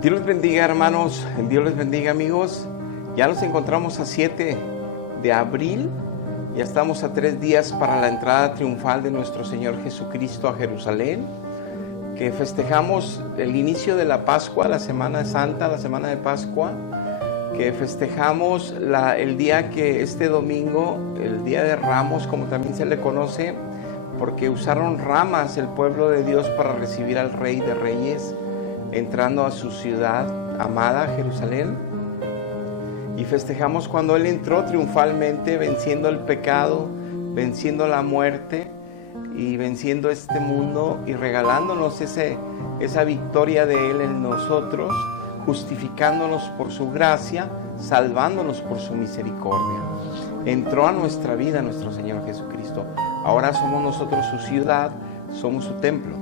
Dios les bendiga, hermanos, Dios les bendiga, amigos. Ya nos encontramos a 7 de abril, ya estamos a 3 días para la entrada triunfal de nuestro Señor Jesucristo a Jerusalén, que festejamos el inicio de la Pascua, la Semana Santa, la Semana de Pascua, que festejamos el día que este domingo, el Día de Ramos, como también se le conoce, porque usaron ramas el pueblo de Dios para recibir al Rey de Reyes, entrando a su ciudad amada, Jerusalén. Y festejamos cuando Él entró triunfalmente, venciendo el pecado, venciendo la muerte y venciendo este mundo y regalándonos esa victoria de Él en nosotros, justificándonos por su gracia, salvándonos por su misericordia. Entró a nuestra vida nuestro Señor Jesucristo. Ahora somos nosotros su ciudad, somos su templo.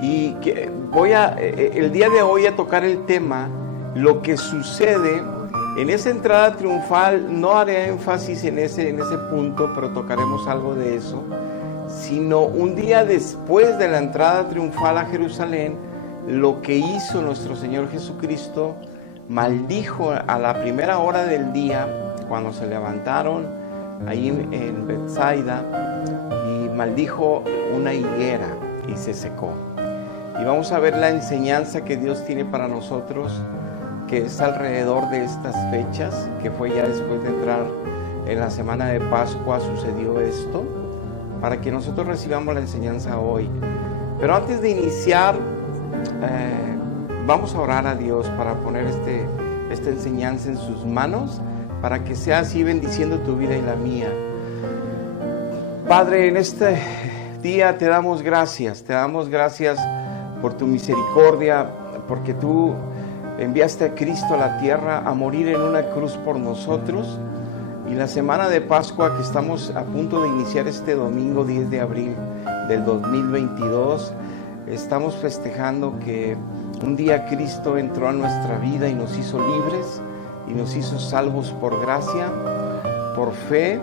Y el día de hoy a tocar el tema, lo que sucede en esa entrada triunfal. No haré énfasis en ese punto, pero tocaremos algo de eso, sino un día después de la entrada triunfal a Jerusalén, lo que hizo nuestro Señor Jesucristo. Maldijo a la primera hora del día, cuando se levantaron ahí en Betsaida, y maldijo una higuera y se secó. Y vamos a ver la enseñanza que Dios tiene para nosotros, que es alrededor de estas fechas, que fue ya después de entrar en la semana de Pascua, sucedió esto, para que nosotros recibamos la enseñanza hoy. Pero antes de iniciar, vamos a orar a Dios para poner esta enseñanza en sus manos, para que sea así bendiciendo tu vida y la mía. Padre, en este día te damos gracias por tu misericordia, porque tú enviaste a Cristo a la tierra a morir en una cruz por nosotros. Y la semana de Pascua que estamos a punto de iniciar este domingo 10 de abril del 2022, estamos festejando que un día Cristo entró a nuestra vida y nos hizo libres y nos hizo salvos por gracia, por fe,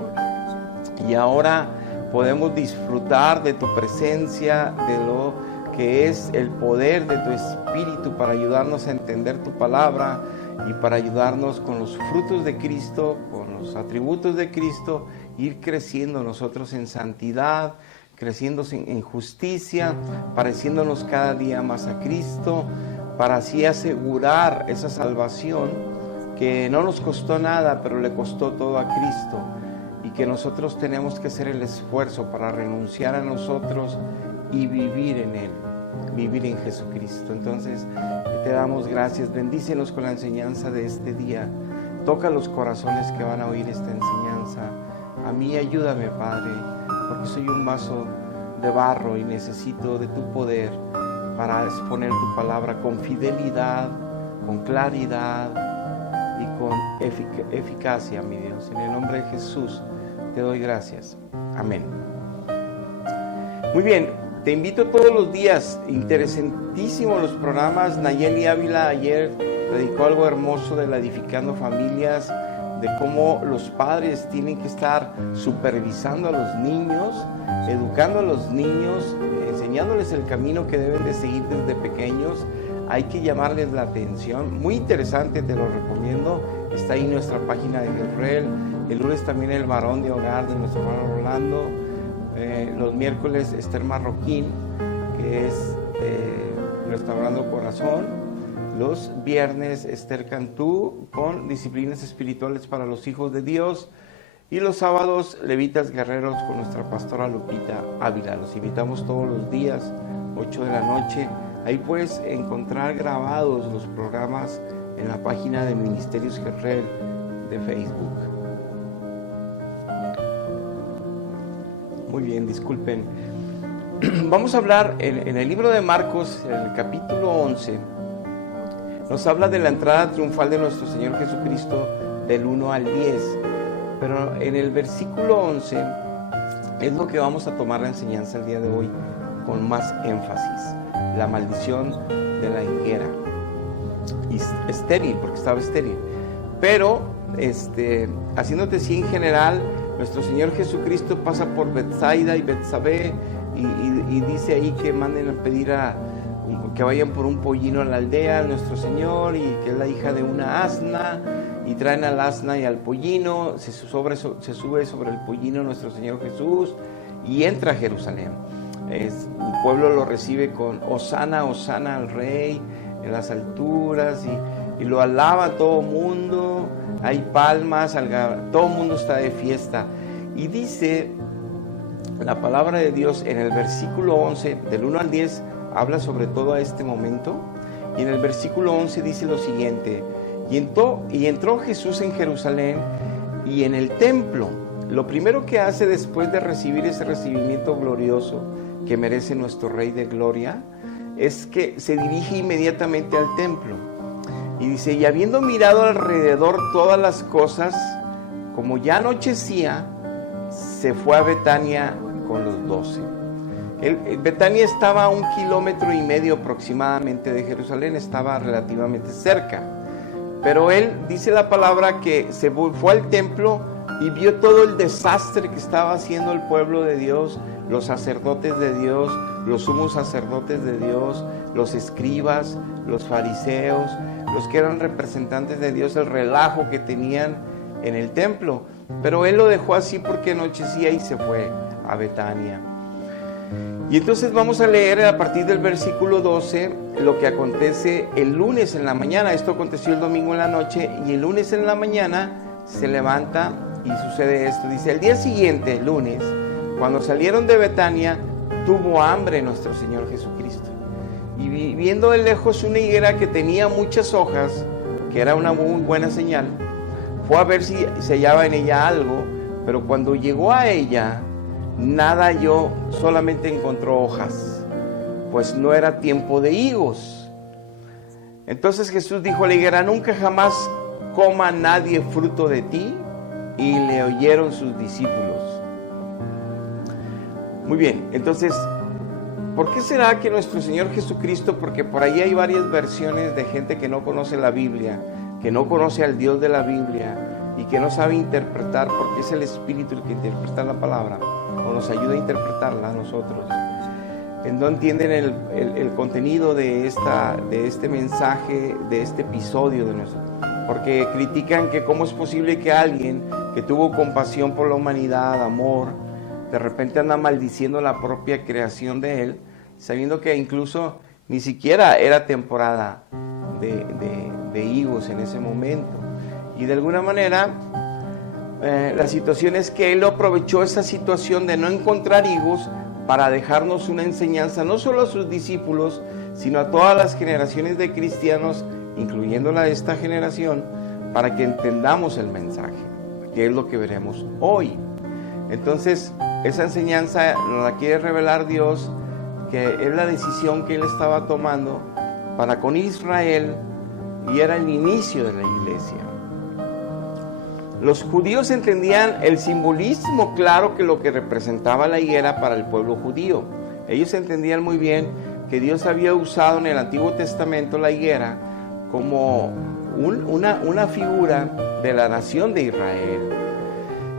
y ahora podemos disfrutar de tu presencia, de lo que es el poder de tu Espíritu para ayudarnos a entender tu palabra y para ayudarnos con los frutos de Cristo, con los atributos de Cristo, ir creciendo nosotros en santidad, creciendo en justicia, pareciéndonos cada día más a Cristo, para así asegurar esa salvación que no nos costó nada, pero le costó todo a Cristo, y que nosotros tenemos que hacer el esfuerzo para renunciar a nosotros y vivir en Él, vivir en Jesucristo. Entonces te damos gracias, bendícenos con la enseñanza de este día, toca los corazones que van a oír esta enseñanza. A mí ayúdame, Padre, porque soy un vaso de barro y necesito de tu poder para exponer tu palabra con fidelidad, con claridad y con eficacia, mi Dios. En el nombre de Jesús te doy gracias. Amén. Muy bien, te invito todos los días, interesantísimos los programas. Nayeli Ávila ayer predicó algo hermoso de la Edificando Familias, de cómo los padres tienen que estar supervisando a los niños, educando a los niños, enseñándoles el camino que deben de seguir desde pequeños. Hay que llamarles la atención, muy interesante, te lo recomiendo. Está ahí nuestra página de Jezreel. El lunes también el varón de hogar de nuestro hermano Rolando. Los miércoles Esther Marroquín, que es Restaurando Corazón. Los viernes Esther Cantú con disciplinas espirituales para los hijos de Dios. Y los sábados Levitas Guerreros con nuestra pastora Lupita Ávila. Los invitamos todos los días, 8 de la noche. Ahí puedes encontrar grabados los programas en la página de Ministerios Jezreel de Facebook. Muy bien, disculpen. Vamos a hablar en el libro de Marcos, en el capítulo 11, nos habla de la entrada triunfal de nuestro Señor Jesucristo del 1 al 10. Pero en el versículo 11 es lo que vamos a tomar la enseñanza el día de hoy con más énfasis. La maldición de la higuera. Estéril, porque estaba estéril. Pero, haciéndote así en general, nuestro Señor Jesucristo pasa por Betsaida y Betsabé y dice ahí que manden a pedir a que vayan por un pollino a la aldea, nuestro Señor, y que es la hija de una asna, y traen al asna y al pollino, se sube sobre el pollino nuestro Señor Jesús, y entra a Jerusalén. El pueblo lo recibe con Hosana, Hosana al Rey, en las alturas, y lo alaba todo el mundo, hay palmas, todo el mundo está de fiesta. Y dice la palabra de Dios en el versículo 11, del 1 al 10, habla sobre todo este momento, y en el versículo 11 dice lo siguiente: y entró Jesús en Jerusalén y en el templo. Lo primero que hace después de recibir ese recibimiento glorioso que merece nuestro Rey de Gloria, es que se dirige inmediatamente al templo. Y dice: y habiendo mirado alrededor todas las cosas, como ya anochecía, se fue a Betania con los 12. Betania estaba a 1,5 kilómetros aproximadamente de Jerusalén, estaba relativamente cerca. Pero él, dice la palabra, que se fue al templo y vio todo el desastre que estaba haciendo el pueblo de Dios, los sacerdotes de Dios, los sumos sacerdotes de Dios, los escribas, los fariseos, los que eran representantes de Dios, el relajo que tenían en el templo. Pero él lo dejó así porque anochecía y se fue a Betania. Y entonces vamos a leer a partir del versículo 12 lo que acontece el lunes en la mañana. Esto aconteció el domingo en la noche, y el lunes en la mañana se levanta y sucede esto. Dice: el día siguiente, lunes, cuando salieron de Betania, tuvo hambre nuestro Señor Jesucristo. Y viendo de lejos una higuera que tenía muchas hojas, que era una muy buena señal, fue a ver si se hallaba en ella algo, pero cuando llegó a ella, nada halló, solamente encontró hojas, pues no era tiempo de higos. Entonces Jesús dijo a la higuera: nunca jamás coma nadie fruto de ti. Y le oyeron sus discípulos. Muy bien, entonces, ¿por qué será que nuestro Señor Jesucristo? Porque por ahí hay varias versiones de gente que no conoce la Biblia, que no conoce al Dios de la Biblia y que no sabe interpretar, porque es el Espíritu el que interpreta la palabra o nos ayuda a interpretarla a nosotros. No entienden el contenido de este mensaje, de este episodio de nosotros, porque critican que cómo es posible que alguien que tuvo compasión por la humanidad, amor, de repente anda maldiciendo la propia creación de él, sabiendo que incluso ni siquiera era temporada de higos en ese momento. Y de alguna manera la situación es que él aprovechó esa situación de no encontrar higos para dejarnos una enseñanza, no solo a sus discípulos, sino a todas las generaciones de cristianos, incluyendo la de esta generación, para que entendamos el mensaje, que es lo que veremos hoy. Entonces, esa enseñanza nos la quiere revelar Dios, que es la decisión que Él estaba tomando para con Israel, y era el inicio de la iglesia. Los judíos entendían el simbolismo claro que lo que representaba la higuera para el pueblo judío. Ellos entendían muy bien que Dios había usado en el Antiguo Testamento la higuera como una figura de la nación de Israel.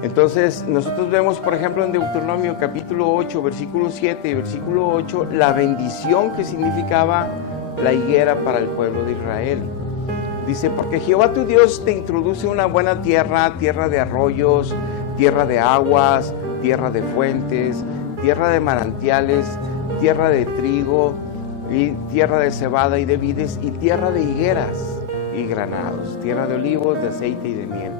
Entonces nosotros vemos, por ejemplo, en Deuteronomio capítulo 8, versículo 7 y versículo 8, la bendición que significaba la higuera para el pueblo de Israel. Dice: porque Jehová tu Dios te introduce una buena tierra, tierra de arroyos, tierra de aguas, tierra de fuentes, tierra de manantiales, tierra de trigo, y tierra de cebada y de vides, y tierra de higueras y granados, tierra de olivos, de aceite y de miel.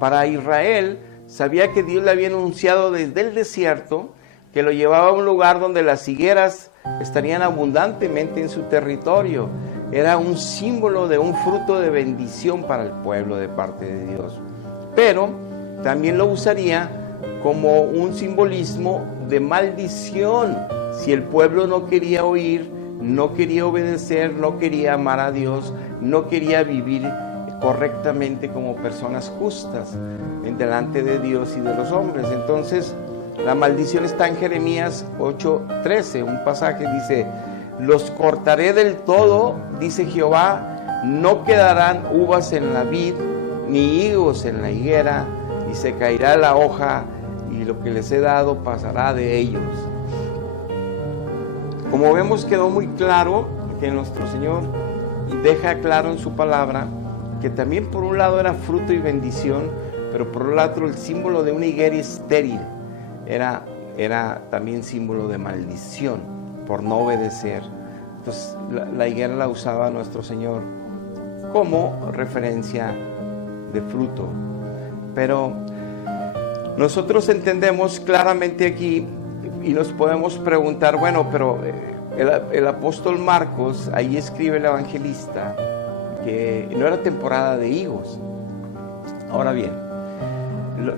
Para Israel, sabía que Dios le había anunciado desde el desierto que lo llevaba a un lugar donde las higueras estarían abundantemente en su territorio. Era un símbolo de un fruto de bendición para el pueblo de parte de Dios. Pero también lo usaría como un simbolismo de maldición. Si el pueblo no quería oír, no quería obedecer, no quería amar a Dios, no quería vivir correctamente como personas justas delante de Dios y de los hombres. Entonces, la maldición está en Jeremías 8:13, un pasaje dice: los cortaré del todo, dice Jehová, no quedarán uvas en la vid, ni higos en la higuera, y se caerá la hoja, y lo que les he dado pasará de ellos. Como vemos, quedó muy claro que nuestro Señor deja claro en su palabra que también por un lado era fruto y bendición, pero por otro lado el símbolo de una higuera estéril era también símbolo de maldición por no obedecer. Entonces la higuera la usaba nuestro Señor como referencia de fruto. Pero nosotros entendemos claramente aquí y nos podemos preguntar, bueno, pero el apóstol Marcos, ahí escribe el evangelista, que no era temporada de higos. Ahora bien,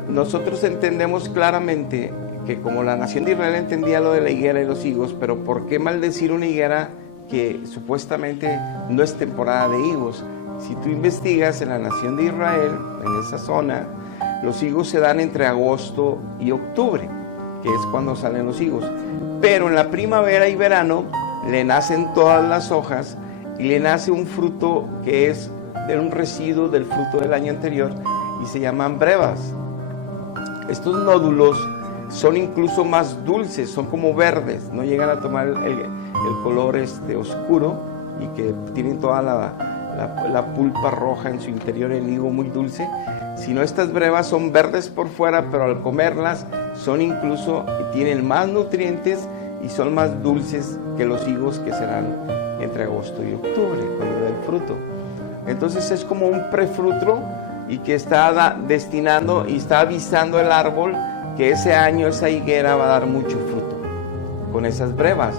nosotros entendemos claramente que como la nación de Israel entendía lo de la higuera y los higos, pero ¿por qué maldecir una higuera que supuestamente no es temporada de higos? Si tú investigas en la nación de Israel, en esa zona, los higos se dan entre agosto y octubre, que es cuando salen los higos. Pero en la primavera y verano le nacen todas las hojas y le nace un fruto que es de un residuo del fruto del año anterior y se llaman brevas. Estos nódulos son incluso más dulces, son como verdes, no llegan a tomar el color oscuro y que tienen toda la pulpa roja en su interior, el higo muy dulce, sino estas brevas son verdes por fuera, pero al comerlas son incluso, tienen más nutrientes y son más dulces que los higos que serán entre agosto y octubre, cuando da el fruto. Entonces es como un prefruto y que está destinando y está avisando el árbol que ese año esa higuera va a dar mucho fruto con esas brevas.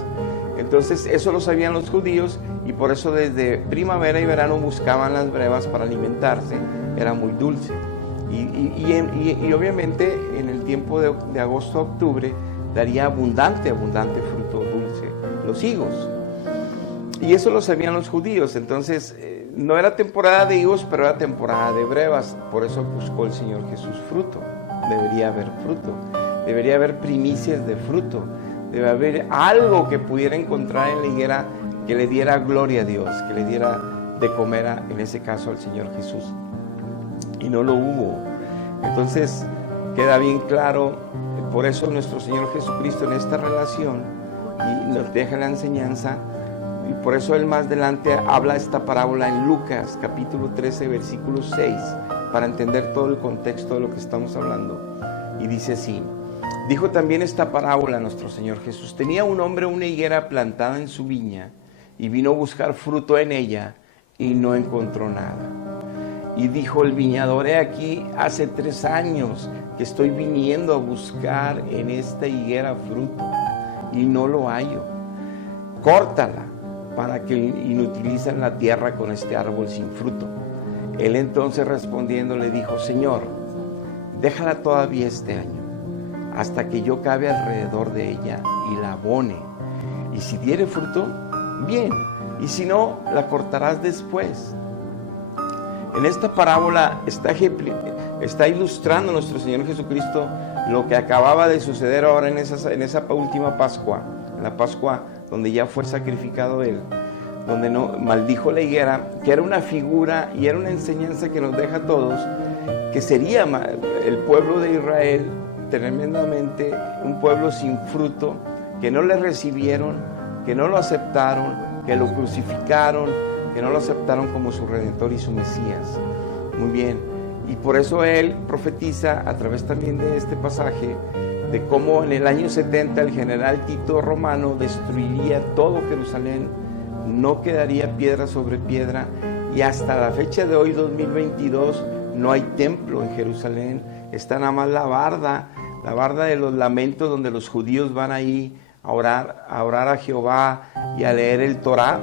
Entonces eso lo sabían los judíos y por eso desde primavera y verano buscaban las brevas para alimentarse, era muy dulce. Y obviamente en el tiempo de agosto a octubre daría abundante fruto dulce, los higos. Y eso lo sabían los judíos, entonces no era temporada de higos, pero era temporada de brevas. Por eso buscó el Señor Jesús fruto. Debería haber fruto, debería haber primicias de fruto, debe haber algo que pudiera encontrar en la higuera que le diera gloria a Dios, que le diera de comer en ese caso al Señor Jesús. Y no lo hubo. Entonces queda bien claro, por eso nuestro Señor Jesucristo en esta relación y nos deja la enseñanza, y por eso él más adelante habla esta parábola en Lucas capítulo 13 versículo 6 para entender todo el contexto de lo que estamos hablando. Y dice así: dijo también esta parábola nuestro Señor Jesús: tenía un hombre una higuera plantada en su viña y vino a buscar fruto en ella y no encontró nada. Y dijo el viñador: he aquí, hace 3 años que estoy viniendo a buscar en esta higuera fruto y no lo hallo. Córtala para que inutilizan la tierra con este árbol sin fruto. Él entonces respondiendo le dijo: Señor, déjala todavía este año, hasta que yo cabe alrededor de ella y la abone. Y si diere fruto, bien, y si no, la cortarás después. En esta parábola está ilustrando nuestro Señor Jesucristo lo que acababa de suceder ahora en esa última Pascua, en la Pascua donde ya fue sacrificado Él, donde no maldijo la higuera, que era una figura y era una enseñanza que nos deja a todos, que sería el pueblo de Israel tremendamente un pueblo sin fruto, que no le recibieron, que no lo aceptaron, que lo crucificaron, que no lo aceptaron como su Redentor y su Mesías. Muy bien, y por eso él profetiza a través también de este pasaje de cómo en el año 70 el general Tito romano destruiría todo Jerusalén, no quedaría piedra sobre piedra, y hasta la fecha de hoy, 2022, no hay templo en Jerusalén. Está nada más la barda de los lamentos, donde los judíos van ahí a orar a Jehová y a leer el Torá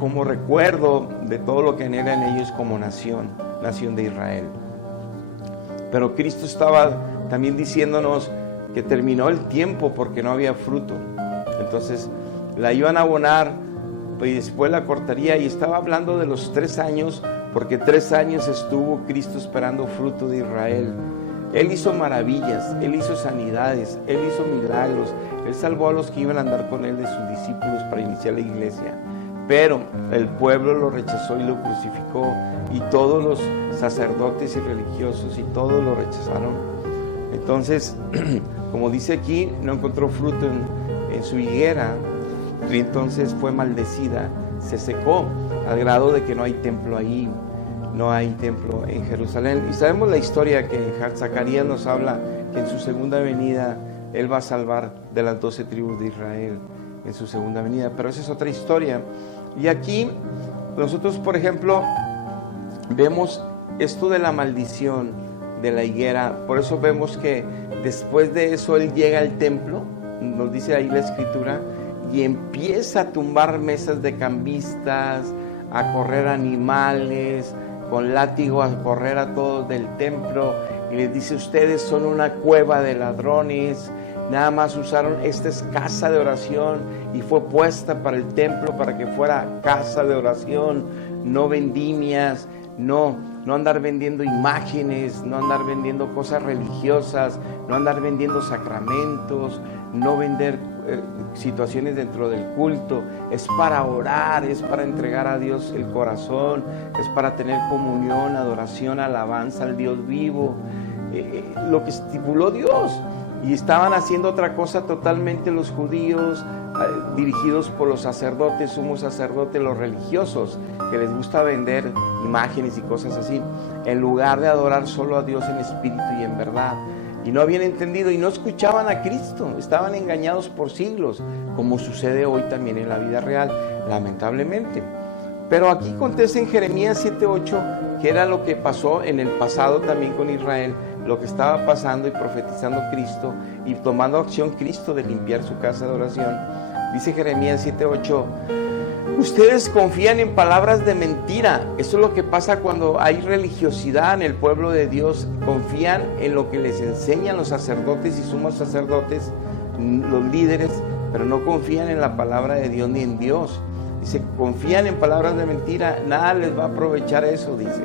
como recuerdo de todo lo que anhelan ellos como nación de Israel. Pero Cristo estaba también diciéndonos que terminó el tiempo porque no había fruto. Entonces la iban a abonar y después la cortaría, y estaba hablando de los 3 años, porque 3 años estuvo Cristo esperando fruto de Israel. Él hizo maravillas, Él hizo sanidades, Él hizo milagros, Él salvó a los que iban a andar con Él de sus discípulos para iniciar la iglesia. Pero el pueblo lo rechazó y lo crucificó, y todos los sacerdotes y religiosos y todos lo rechazaron. Entonces, como dice aquí, no encontró fruto en su higuera, y entonces fue maldecida, se secó, al grado de que no hay templo ahí, no hay templo en Jerusalén. Y sabemos la historia que Zacarías nos habla, que en su segunda venida Él va a salvar de las 12 tribus de Israel, en su segunda venida, pero esa es otra historia. Y aquí nosotros, por ejemplo, vemos esto de la maldición de la higuera. Por eso vemos que después de eso Él llega al templo, nos dice ahí la escritura, y empieza a tumbar mesas de cambistas, a correr animales, con látigo a correr a todos del templo, y les dice: ustedes son una cueva de ladrones, nada más usaron, esta es casa de oración, y fue puesta para el templo, para que fuera casa de oración, no vendimias, no andar vendiendo imágenes, no andar vendiendo cosas religiosas, no andar vendiendo sacramentos, no vender situaciones dentro del culto. Es para orar, es para entregar a Dios el corazón, es para tener comunión, adoración, alabanza al Dios vivo, lo que estipuló Dios. Y estaban haciendo otra cosa totalmente los judíos, dirigidos por los sacerdotes, sumos sacerdotes, los religiosos, que les gusta vender imágenes y cosas así, en lugar de adorar solo a Dios en espíritu y en verdad. Y no habían entendido y no escuchaban a Cristo, estaban engañados por siglos, como sucede hoy también en la vida real, lamentablemente. Pero aquí contesta en Jeremías 7:8, que era lo que pasó en el pasado también con Israel, lo que estaba pasando y profetizando Cristo y tomando acción Cristo de limpiar su casa de oración. Dice Jeremías 7:8, ustedes confían en palabras de mentira. Eso es lo que pasa cuando hay religiosidad en el pueblo de Dios. Confían en lo que les enseñan los sacerdotes y sumos sacerdotes, los líderes, pero no confían en la palabra de Dios ni en Dios. Dice, confían en palabras de mentira, nada les va a aprovechar eso, dice.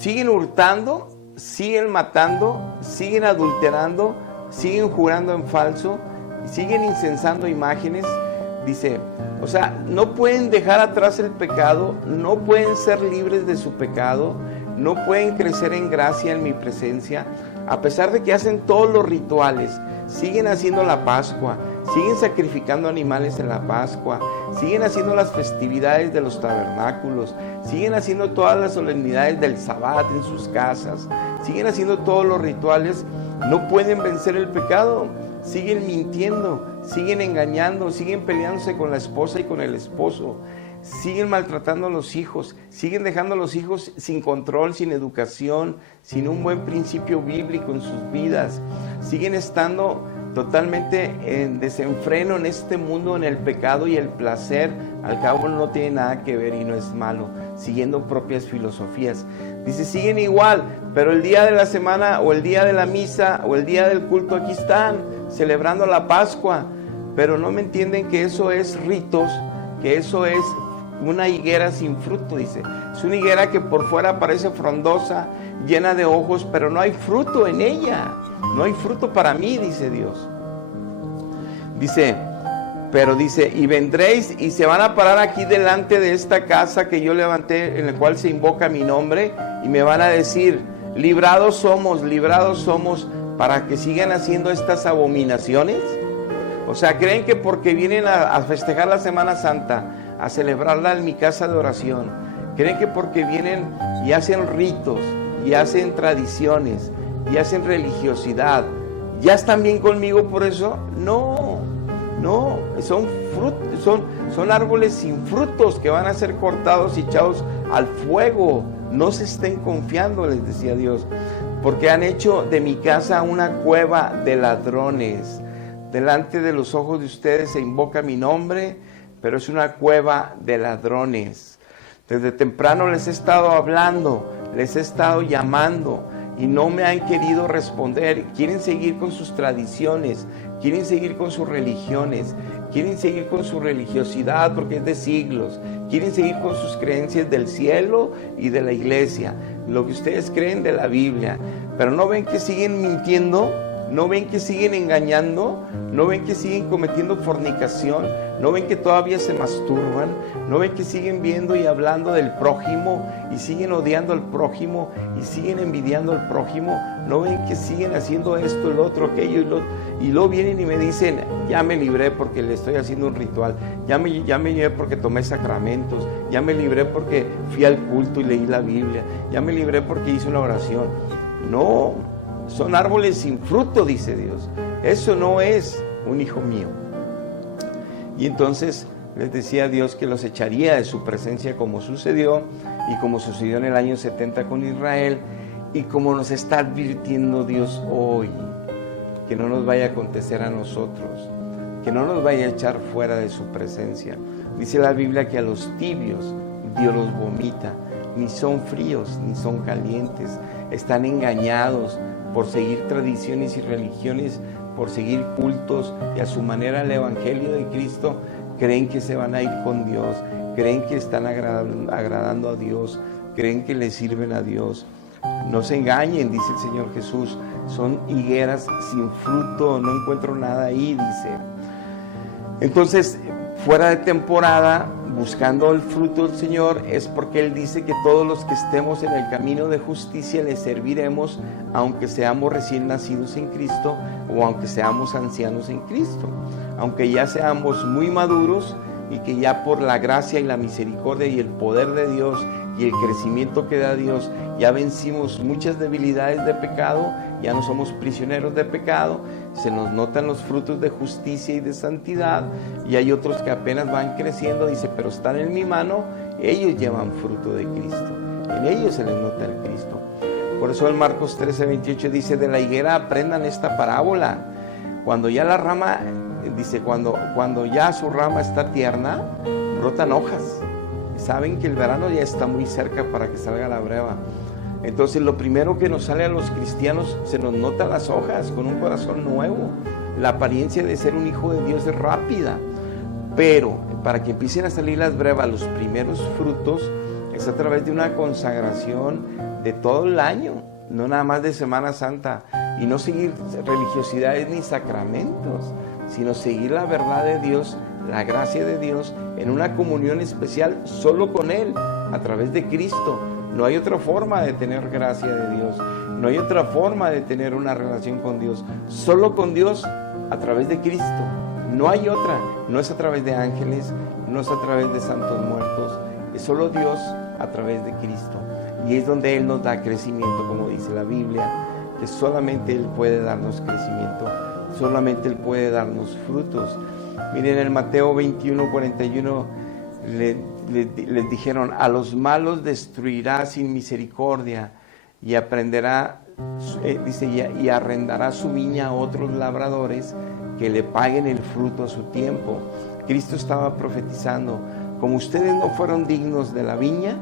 Siguen hurtando, siguen matando, siguen adulterando, siguen jurando en falso, siguen incensando imágenes. Dice, o sea, no pueden dejar atrás el pecado, no pueden ser libres de su pecado, no pueden crecer en gracia en mi presencia, a pesar de que hacen todos los rituales, siguen haciendo la Pascua, siguen sacrificando animales en la Pascua, siguen haciendo las festividades de los tabernáculos, siguen haciendo todas las solemnidades del Sabbat en sus casas, siguen haciendo todos los rituales, no pueden vencer el pecado, siguen mintiendo, siguen engañando, siguen peleándose con la esposa y con el esposo, siguen maltratando a los hijos, siguen dejando a los hijos sin control, sin educación, sin un buen principio bíblico en sus vidas, siguen estando totalmente en desenfreno en este mundo, en el pecado y el placer. Al cabo no tiene nada que ver y no es malo, siguiendo propias filosofías. Dice, siguen igual, pero el día de la semana o el día de la misa o el día del culto aquí están, celebrando la Pascua, pero no me entienden que eso es ritos, que eso es una higuera sin fruto, dice. Es una higuera que por fuera parece frondosa, llena de ojos, pero no hay fruto en ella. No hay fruto para mí, dice Dios. Dice, pero dice, y vendréis y se van a parar aquí delante de esta casa que yo levanté, en la cual se invoca mi nombre, y me van a decir, librados somos, para que sigan haciendo estas abominaciones. O sea, creen que porque vienen a festejar la Semana Santa, a celebrarla en mi casa de oración, creen que porque vienen y hacen ritos, y hacen tradiciones, y hacen religiosidad, ¿ya están bien conmigo por eso? No, son árboles sin frutos que van a ser cortados y echados al fuego. No se estén confiando, les decía Dios, porque han hecho de mi casa una cueva de ladrones. Delante de los ojos de ustedes se invoca mi nombre, pero es una cueva de ladrones. Desde temprano les he estado hablando, les he estado llamando, y no me han querido responder. Quieren seguir con sus tradiciones, quieren seguir con sus religiones, quieren seguir con su religiosidad porque es de siglos, quieren seguir con sus creencias del cielo y de la iglesia, lo que ustedes creen de la Biblia, pero no ven que siguen mintiendo, ¿No ven que siguen engañando? ¿No ven que siguen cometiendo fornicación? ¿No ven que todavía se masturban? ¿No ven que siguen viendo y hablando del prójimo y siguen odiando al prójimo y siguen envidiando al prójimo? ¿No ven que siguen haciendo esto, el otro, aquello y luego vienen y me dicen, ya me libré porque le estoy haciendo un ritual, ya me libré porque tomé sacramentos, ya me libré porque fui al culto y leí la Biblia, ya me libré porque hice una oración? No, son árboles sin fruto, dice Dios. Eso no es un hijo mío. Y entonces les decía a Dios que los echaría de su presencia, como sucedió y como sucedió en el año 70 con Israel, y como nos está advirtiendo Dios hoy, que no nos vaya a acontecer a nosotros, que no nos vaya a echar fuera de su presencia. Dice la Biblia que a los tibios Dios los vomita, ni son fríos ni son calientes, están engañados por seguir tradiciones y religiones, por seguir cultos y a su manera el Evangelio de Cristo. Creen que se van a ir con Dios, creen que están agradando a Dios, creen que le sirven a Dios. No se engañen, dice el Señor Jesús, son higueras sin fruto, no encuentro nada ahí, dice. Entonces, fuera de temporada, buscando el fruto del Señor, es porque Él dice que todos los que estemos en el camino de justicia le serviremos, aunque seamos recién nacidos en Cristo o aunque seamos ancianos en Cristo, aunque ya seamos muy maduros y que ya por la gracia y la misericordia y el poder de Dios y el crecimiento que da Dios, ya vencimos muchas debilidades de pecado, ya no somos prisioneros de pecado, se nos notan los frutos de justicia y de santidad, y hay otros que apenas van creciendo, dice, pero están en mi mano, ellos llevan fruto de Cristo, en ellos se les nota el Cristo. Por eso en Marcos 13:28 dice, de la higuera aprendan esta parábola, cuando ya la rama, dice, cuando ya su rama está tierna, brotan hojas. Saben que el verano ya está muy cerca para que salga la breva. Entonces lo primero que nos sale a los cristianos, se nos nota las hojas con un corazón nuevo. La apariencia de ser un hijo de Dios es rápida, pero para que empiecen a salir las brevas, los primeros frutos, es a través de una consagración de todo el año, no nada más de Semana Santa, y no seguir religiosidades ni sacramentos, sino seguir la verdad de Dios, la gracia de Dios, en una comunión especial solo con Él, a través de Cristo. No hay otra forma de tener gracia de Dios, no hay otra forma de tener una relación con Dios, solo con Dios a través de Cristo. No hay otra, no es a través de ángeles, no es a través de santos muertos, es solo Dios a través de Cristo. Y es donde Él nos da crecimiento, como dice la Biblia, que solamente Él puede darnos crecimiento, solamente Él puede darnos frutos. Miren, en Mateo 21:41 les dijeron, a los malos destruirá sin misericordia y aprenderá, dice, y arrendará su viña a otros labradores que le paguen el fruto a su tiempo. Cristo estaba profetizando, como ustedes no fueron dignos de la viña,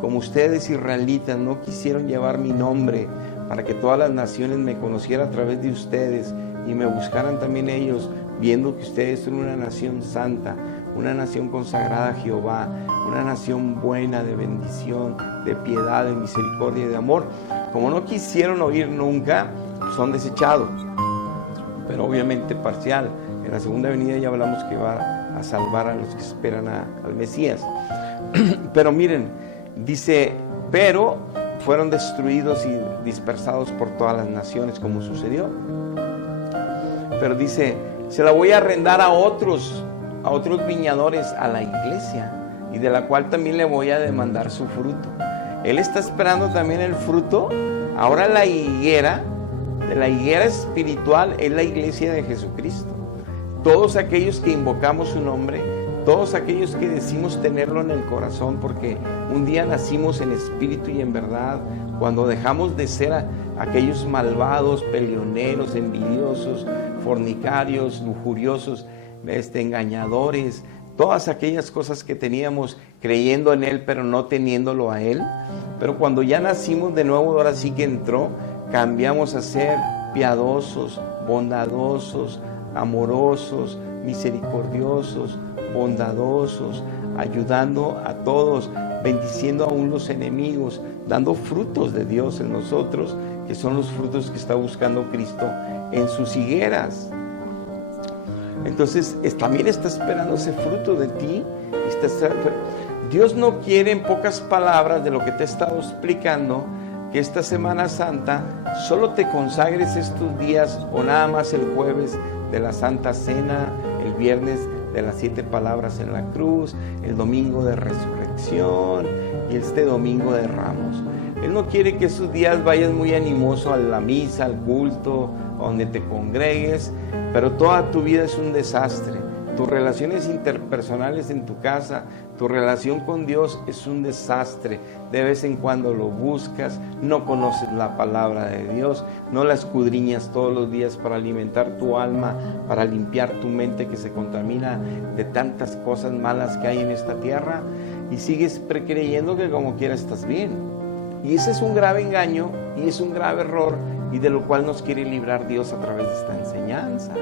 como ustedes israelitas no quisieron llevar mi nombre para que todas las naciones me conocieran a través de ustedes y me buscaran también ellos, viendo que ustedes son una nación santa, una nación consagrada a Jehová, una nación buena, de bendición, de piedad, de misericordia y de amor. Como no quisieron oír nunca, son desechados, pero obviamente parcial. En la segunda venida ya hablamos que va a salvar a los que esperan al Mesías. Pero miren, dice, pero fueron destruidos y dispersados por todas las naciones, como sucedió. Pero dice, se la voy a arrendar a otros viñadores, a la iglesia, y de la cual también le voy a demandar su fruto. Él está esperando también el fruto. Ahora la higuera espiritual es la iglesia de Jesucristo. Todos aquellos que invocamos su nombre, todos aquellos que decimos tenerlo en el corazón, porque un día nacimos en espíritu y en verdad, cuando dejamos de ser aquellos malvados, peleoneros, envidiosos, fornicarios, lujuriosos, engañadores, todas aquellas cosas que teníamos creyendo en Él pero no teniéndolo a Él. Pero cuando ya nacimos de nuevo, ahora sí que entró, cambiamos a ser piadosos, bondadosos, amorosos, misericordiosos, bondadosos, ayudando a todos, bendiciendo aún los enemigos, dando frutos de Dios en nosotros, que son los frutos que está buscando Cristo en sus higueras. Entonces, también está esperando ese fruto de ti. Dios no quiere, en pocas palabras, de lo que te he estado explicando, que esta Semana Santa solo te consagres estos días, o nada más el jueves de la Santa Cena, el viernes de las 7 palabras en la cruz, el domingo de resurrección y este domingo de Ramos. Él no quiere que esos días vayas muy animoso a la misa, al culto, donde te congregues, pero toda tu vida es un desastre. Tus relaciones interpersonales en tu casa, tu relación con Dios es un desastre. De vez en cuando lo buscas, no conoces la palabra de Dios, no la escudriñas todos los días para alimentar tu alma, para limpiar tu mente que se contamina de tantas cosas malas que hay en esta tierra, y sigues creyendo que como quiera estás bien. Y ese es un grave engaño y es un grave error, y de lo cual nos quiere librar Dios a través de esta enseñanza,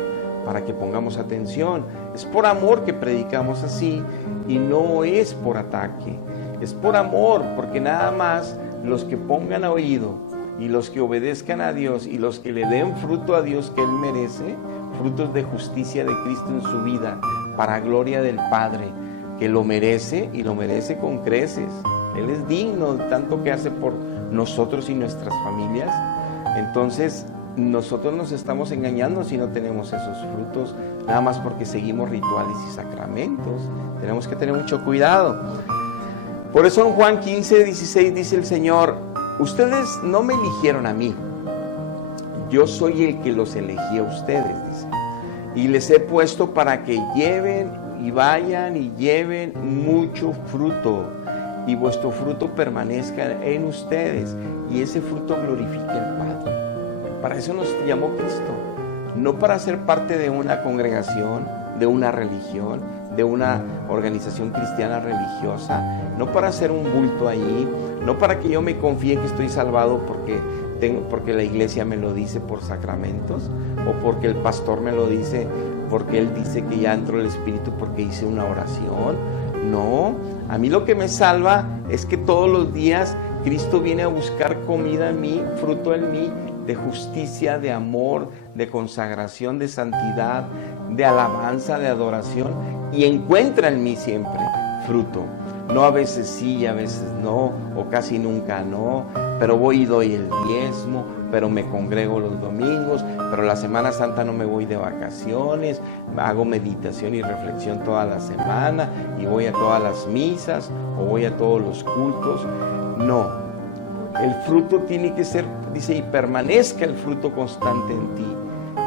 para que pongamos atención. Es por amor que predicamos así y no es por ataque. Es por amor, porque nada más los que pongan oído y los que obedezcan a Dios y los que le den fruto a Dios que Él merece, frutos de justicia de Cristo en su vida, para gloria del Padre, que lo merece y lo merece con creces. Él es digno de tanto que hace por nosotros y nuestras familias. Entonces, nosotros nos estamos engañando si no tenemos esos frutos, nada más porque seguimos rituales y sacramentos. Tenemos que tener mucho cuidado. Por eso en Juan 15:16 dice el Señor: ustedes no me eligieron a mí, yo soy el que los elegí a ustedes, dice, y les he puesto para que lleven y vayan y lleven mucho fruto, y vuestro fruto permanezca en ustedes, y ese fruto glorifique al Padre. Para eso nos llamó Cristo, no para ser parte de una congregación, de una religión, de una organización cristiana religiosa, no para hacer un bulto ahí, no para que yo me confíe que estoy salvado porque la iglesia me lo dice por sacramentos, o porque el pastor me lo dice porque él dice que ya entró el Espíritu porque hice una oración. No, a mí lo que me salva es que todos los días Cristo viene a buscar comida en mí, fruto en mí, de justicia, de amor, de consagración, de santidad, de alabanza, de adoración, y encuentra en mí siempre fruto. No a veces sí, a veces no, o casi nunca no, pero voy y doy el diezmo, pero me congrego los domingos, pero la Semana Santa no me voy de vacaciones, hago meditación y reflexión toda la semana, y voy a todas las misas, o voy a todos los cultos. No, el fruto tiene que ser, dice, y permanezca el fruto constante en ti.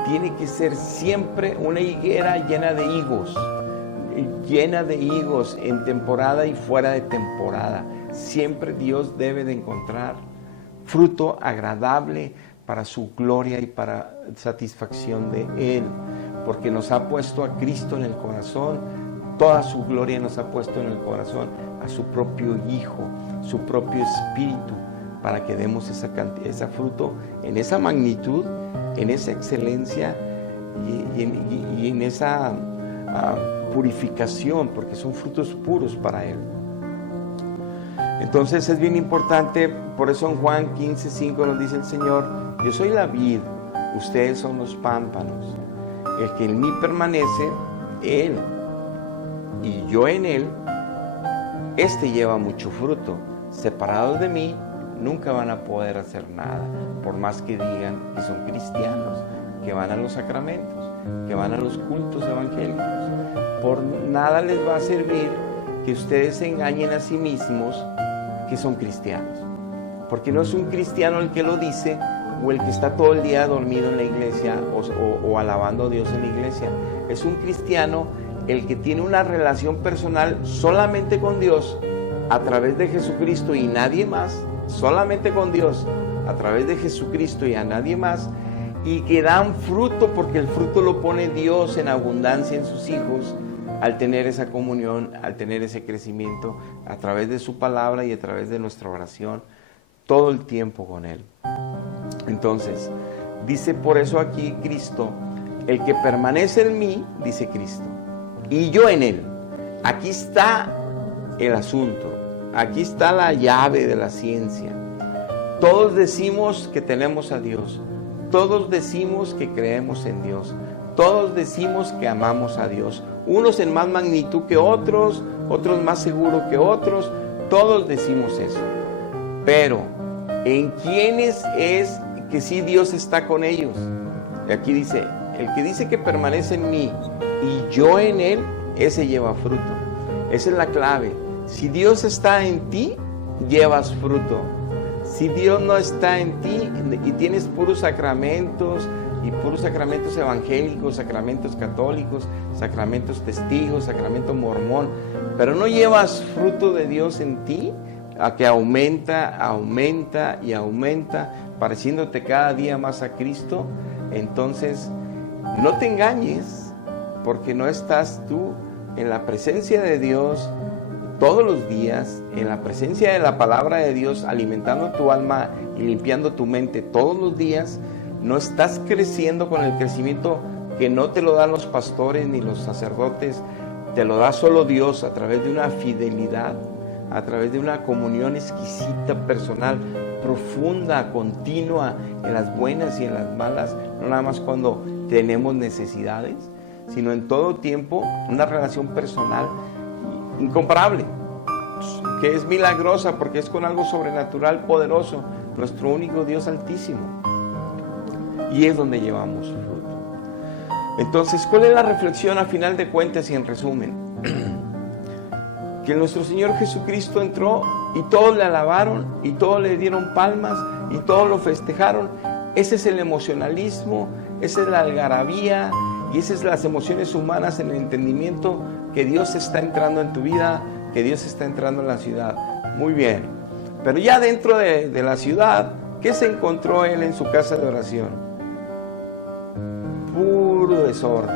Tiene que ser siempre una higuera llena de higos en temporada y fuera de temporada. Siempre Dios debe de encontrar fruto agradable para su gloria y para satisfacción de Él, porque nos ha puesto a Cristo en el corazón, toda su gloria nos ha puesto en el corazón a su propio Hijo, su propio Espíritu, para que demos ese fruto en esa magnitud, en esa excelencia y en esa purificación, porque son frutos puros para Él. Entonces es bien importante, por eso en Juan 15:5 nos dice el Señor: yo soy la vid, ustedes son los pámpanos. El que en mí permanece, Él, y yo en Él, este lleva mucho fruto. Separados de mí, nunca van a poder hacer nada, por más que digan que son cristianos, que van a los sacramentos, que van a los cultos evangélicos. Por nada les va a servir que ustedes se engañen a sí mismos que son cristianos, porque no es un cristiano el que lo dice, o el que está todo el día dormido en la iglesia o alabando a Dios en la iglesia. Es un cristiano el que tiene una relación personal solamente con Dios a través de Jesucristo y nadie más, solamente con Dios a través de Jesucristo y a nadie más, y que dan fruto porque el fruto lo pone Dios en abundancia en sus hijos, al tener esa comunión, al tener ese crecimiento a través de su palabra y a través de nuestra oración todo el tiempo con Él. Entonces, dice por eso aquí Cristo: el que permanece en mí, dice Cristo, y yo en Él. Aquí está el asunto, aquí está la llave de la ciencia. Todos decimos que tenemos a Dios. Todos decimos que creemos en Dios. Todos decimos que amamos a Dios. Unos en más magnitud que otros, otros más seguro que otros. Todos decimos eso. Pero, ¿en quiénes es que sí Dios está con ellos? Y aquí dice, el que dice que permanece en mí y yo en él, ese lleva fruto. Esa es la clave. Si Dios está en ti, llevas fruto. Si Dios no está en ti y tienes puros sacramentos, y puros sacramentos evangélicos, sacramentos católicos, sacramentos testigos, sacramento mormón, pero no llevas fruto de Dios en ti, a que aumenta, aumenta y aumenta, pareciéndote cada día más a Cristo, entonces no te engañes, porque no estás tú en la presencia de Dios todos los días, en la presencia de la palabra de Dios, alimentando tu alma y limpiando tu mente todos los días. No estás creciendo con el crecimiento que no te lo dan los pastores ni los sacerdotes, te lo da solo Dios a través de una fidelidad, a través de una comunión exquisita, personal, profunda, continua, en las buenas y en las malas, no nada más cuando tenemos necesidades, sino en todo tiempo, una relación personal incomparable, que es milagrosa porque es con algo sobrenatural, poderoso, nuestro único Dios altísimo. Y es donde llevamos fruto. Entonces, ¿cuál es la reflexión a final de cuentas y en resumen? Que nuestro Señor Jesucristo entró y todos le alabaron y todos le dieron palmas y todos lo festejaron. Ese es el emocionalismo, esa es la algarabía y esas son las emociones humanas en el entendimiento que Dios está entrando en tu vida, que Dios está entrando en la ciudad. Muy bien, pero ya dentro de la ciudad, ¿qué se encontró él en su casa de oración? Puro desorden,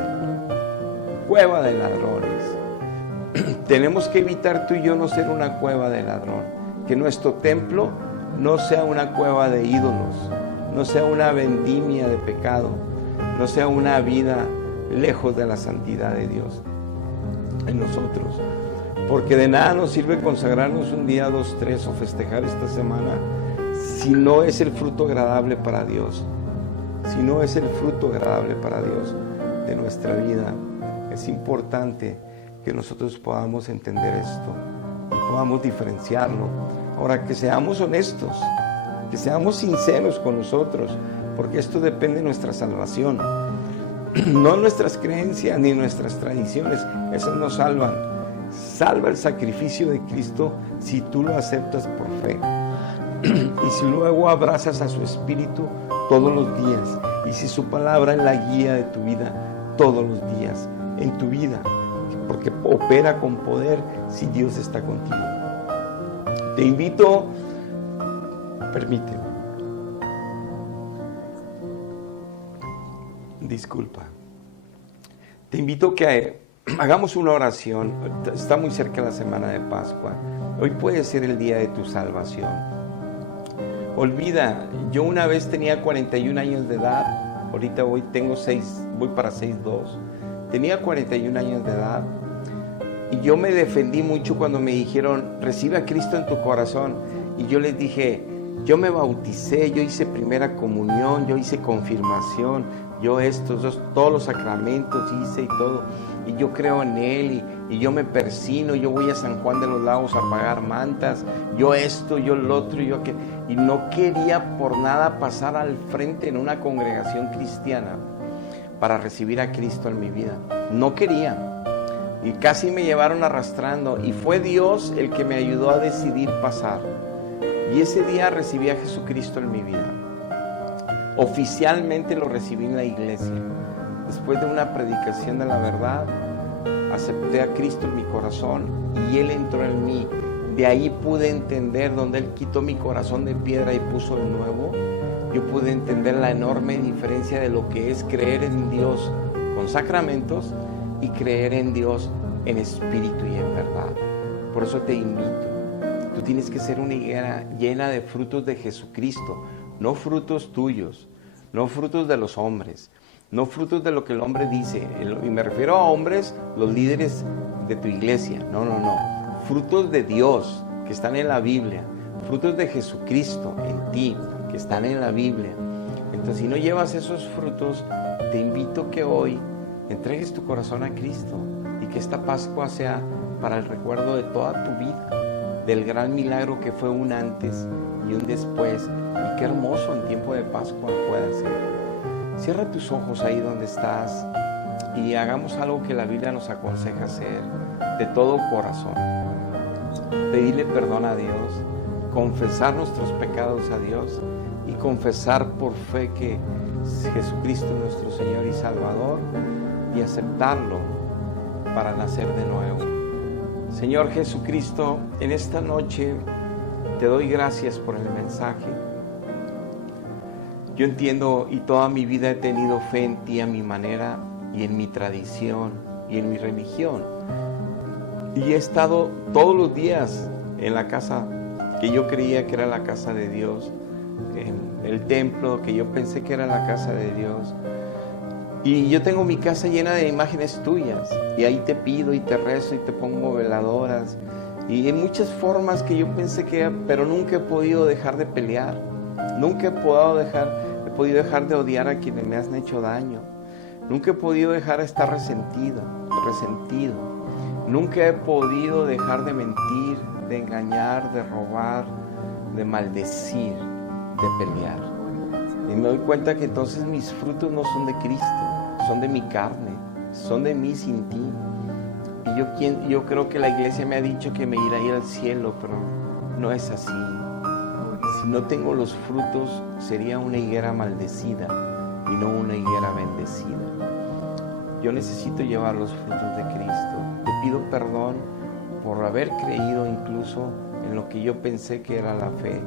cueva de ladrones. Tenemos que evitar tú y yo no ser una cueva de ladrón, que nuestro templo no sea una cueva de ídolos, no sea una vendimia de pecado, no sea una vida lejos de la santidad de Dios en nosotros, porque de nada nos sirve consagrarnos un día, 2, 3 o festejar esta semana si no es el fruto agradable para Dios. Si no es el fruto agradable para Dios de nuestra vida, es importante que nosotros podamos entender esto y podamos diferenciarlo. Ahora, que seamos honestos, que seamos sinceros con nosotros, porque esto depende de nuestra salvación. No nuestras creencias ni nuestras tradiciones, esas nos salvan. Salva el sacrificio de Cristo si tú lo aceptas por fe. Y si luego abrazas a su Espíritu todos los días, y si su palabra es la guía de tu vida todos los días, en tu vida, porque opera con poder si Dios está contigo. Te invito, permíteme, disculpa, te invito que hagamos una oración. Está muy cerca la semana de Pascua. Hoy puede ser el día de tu salvación. Olvida, yo una vez tenía 41 años de edad, ahorita voy para 6'2". Tenía 41 años de edad y yo me defendí mucho cuando me dijeron, recibe a Cristo en tu corazón. Y yo les dije, yo me bauticé, yo hice primera comunión, yo hice confirmación, yo todos los sacramentos hice y todo. Y yo creo en Él y yo me persino, yo voy a San Juan de los Lagos a pagar mantas, yo esto, yo lo otro, yo aquello. Y no quería por nada pasar al frente en una congregación cristiana para recibir a Cristo en mi vida. No quería. Y casi me llevaron arrastrando. Y fue Dios el que me ayudó a decidir pasar. Y ese día recibí a Jesucristo en mi vida. Oficialmente lo recibí en la iglesia. Después de una predicación de la verdad, acepté a Cristo en mi corazón y Él entró en mí. De ahí pude entender, donde Él quitó mi corazón de piedra y puso el nuevo, yo pude entender la enorme diferencia de lo que es creer en Dios con sacramentos y creer en Dios en espíritu y en verdad. Por eso te invito, tú tienes que ser una higuera llena de frutos de Jesucristo, no frutos tuyos, no frutos de los hombres, no frutos de lo que el hombre dice. Y me refiero a hombres, los líderes de tu iglesia. No. Frutos de Dios que están en la Biblia. Frutos de Jesucristo en ti, que están en la Biblia. Entonces, si no llevas esos frutos, te invito que hoy entregues tu corazón a Cristo y que esta Pascua sea para el recuerdo de toda tu vida, del gran milagro que fue un antes y un después. Y qué hermoso en tiempo de Pascua puede ser. Cierra tus ojos ahí donde estás y hagamos algo que la Biblia nos aconseja hacer de todo corazón. Pedirle perdón a Dios, confesar nuestros pecados a Dios y confesar por fe que Jesucristo es nuestro Señor y Salvador y aceptarlo para nacer de nuevo. Señor Jesucristo, en esta noche te doy gracias por el mensaje. Yo entiendo y toda mi vida he tenido fe en ti a mi manera y en mi tradición y en mi religión. Y he estado todos los días en la casa que yo creía que era la casa de Dios, en el templo que yo pensé que era la casa de Dios. Y yo tengo mi casa llena de imágenes tuyas y ahí te pido y te rezo y te pongo veladoras y en muchas formas que yo pensé que, pero nunca he podido dejar de pelear, nunca he podido dejar de odiar a quienes me han hecho daño, nunca he podido dejar de estar resentido, nunca he podido dejar de mentir, de engañar, de robar, de maldecir, de pelear. Y me doy cuenta que entonces mis frutos no son de Cristo, son de mi carne, son de mí sin ti. Y yo creo que la iglesia me ha dicho que me irá a ir al cielo, pero no es así. Si no tengo los frutos, sería una higuera maldecida y no una higuera bendecida. Yo necesito llevar los frutos de Cristo. Te pido perdón por haber creído incluso en lo que yo pensé que era la fe.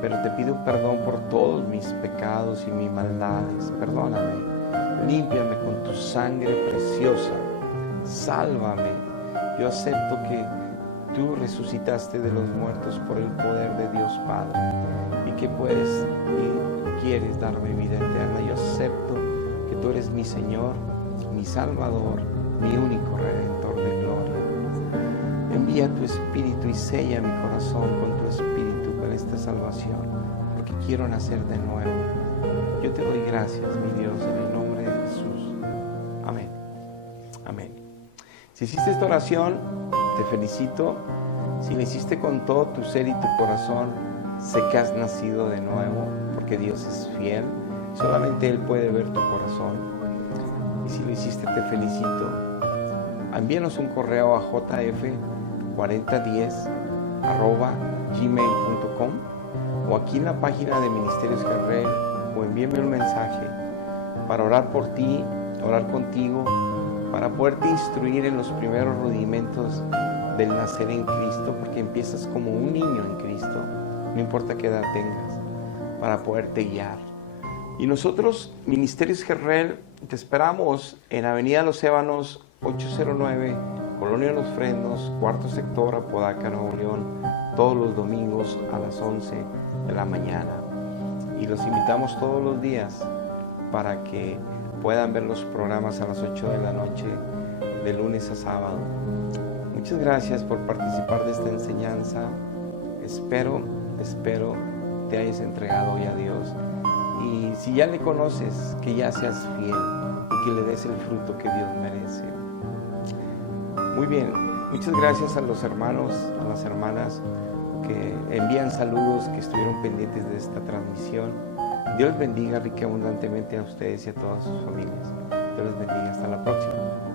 Pero te pido perdón por todos mis pecados y mis maldades. Perdóname, límpiame con tu sangre preciosa, sálvame. Yo acepto que tú resucitaste de los muertos por el poder de Dios Padre y que puedes y quieres darme vida eterna. Yo acepto que tú eres mi Señor, mi Salvador, mi único Redentor de gloria. Envía tu Espíritu y sella mi corazón con tu Espíritu para esta salvación, porque quiero nacer de nuevo. Yo te doy gracias, mi Dios, en el nombre de Jesús. Amén. Amén. Si hiciste esta oración, te felicito. Si la hiciste con todo tu ser y tu corazón, sé que has nacido de nuevo, porque Dios es fiel. Solamente Él puede ver tu corazón. Y si lo hiciste, te felicito. Envíanos un correo a jf4010@gmail.com o aquí en la página de Ministerios Jerrel, o envíame un mensaje para orar por ti, orar contigo, para poderte instruir en los primeros rudimentos del nacer en Cristo, porque empiezas como un niño en Cristo, no importa qué edad tengas, para poderte guiar. Y nosotros, Ministerios Jerrel, te esperamos en Avenida Los Ébanos 809, Colonia Los Frendos, cuarto sector, Apodaca, Nuevo León, todos los domingos a las 11 de la mañana. Y los invitamos todos los días para que puedan ver los programas a las 8 de la noche, de lunes a sábado. Muchas gracias por participar de esta enseñanza. Espero te hayas entregado hoy a Dios. Y si ya le conoces, que ya seas fiel y que le des el fruto que Dios merece. Muy bien, muchas gracias a los hermanos, a las hermanas que envían saludos, que estuvieron pendientes de esta transmisión. Dios bendiga rica y abundantemente a ustedes y a todas sus familias. Dios les bendiga. Hasta la próxima.